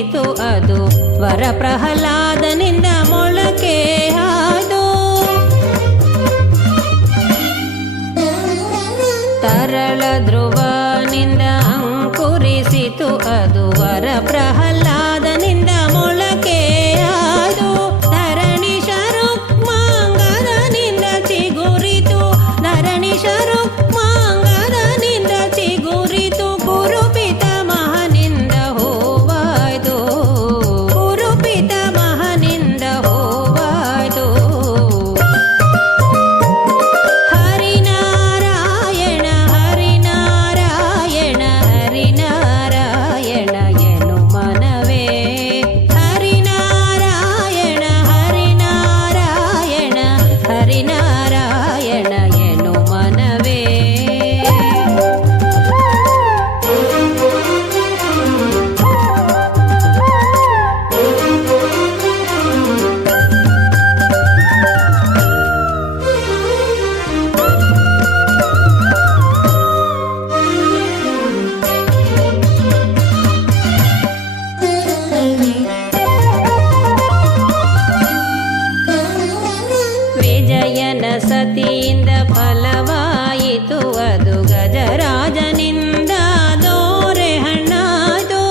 ಅಂಕುರಿಸಿತು ಅದು ವರ ಪ್ರಹ್ಲಾದನಿಂದ ಮೊಳಕೆ ಹಾದು ತರಳ ಧ್ರುವನಿಂದ ಅಂಕುರಿಸಿತು ಅದು ವರ ಪ್ರಹ್ಲಾದನಿಂದ ಮೊಳಕೆ ಹಾದು ಧರಣಿ ಶರುಕ್ಮಾಂಗದನಿಂದ ಚಿಗುರಿತು ಧರಣಿ ಶರುಕ್ಮಾಂಗದನಿಂದ ಚಿಗುರಿತು ಗುರುಪಿತ ಮಹನಿಂದ ಹೋವಾಯ್ತು ಗುರುಪಿತ ಮಹನಿಂದ ಹೋವಾಯ್ತು ಹರಿನಾರಾಯಣ ಹರಿನಾರಾಯಣ ಹರಿನಾರಾಯಣ ಎನು ಮನವೇ ಹರಿನಾರಾಯಣ ಹರಿನಾರಾಯಣ ಹರಿನಾರಾಯಣ ಎನು ಮನವೇ ವಿಜಯನ ಸತಿಯಿಂದ ಫಲವಾಯಿತು ಅದು ಗಜರಾಜನಿಂದ ದೋರೆ ಹಣ್ಣಾದು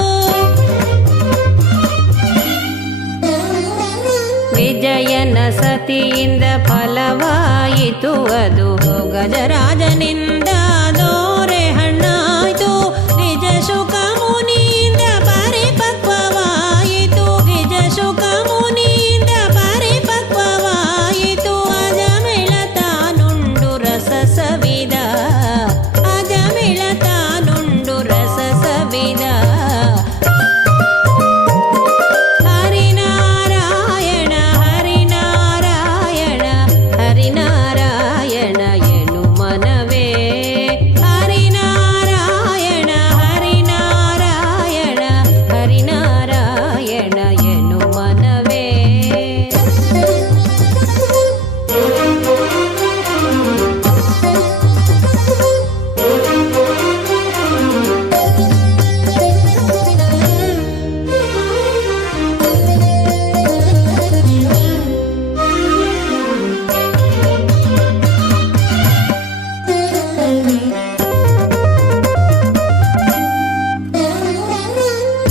ವಿಜಯನ ಸತಿಯಿಂದ ಫಲವಾಯಿತು ಅದು ಗಜರಾಜನಿಂದ ದೋರೆ ಹಣ್ಣಾಯಿತು ನಿಜ ಶುಕ ಮುನಿಯಿಂದ ಪರಿಪಕ್ವವಾಯಿತು ನಿಜ ಶುಕ ಮುನಿಯಿಂದ ಪರಿಪಕ್ವವಾಯಿತು ಅಜಮಿಳ ತಾನುಂಡು ರಸ ಸವಿದ ಅಜಮಿಳ ತಾನುಂಡು ರಸ ಸವಿದ ಹರಿನಾರಾಯಣ ಹರಿನಾರಾಯಣ ಹರಿನಾರಾಯಣ ಎನು ಮನವೇ ಹರಿನಾರಾಯಣ ಹರಿನಾರಾಯಣ ಹರಿನಾರಾಯಣ ಎನು ಮನವೇ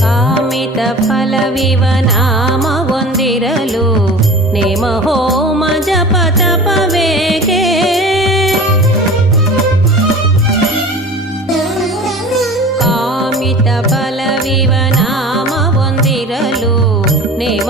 ಕಾಮಿತ ಫಲವಿವ ನಾಮ ಹೊಂದಿರಲು ನೇಮ ಹೋಮ ಜಪ ತಪವೇಕೆ ಕಾಮಿತ ಫಲವಿವ ನಾಮ ಹೊಂದಿರಲು ನೇಮ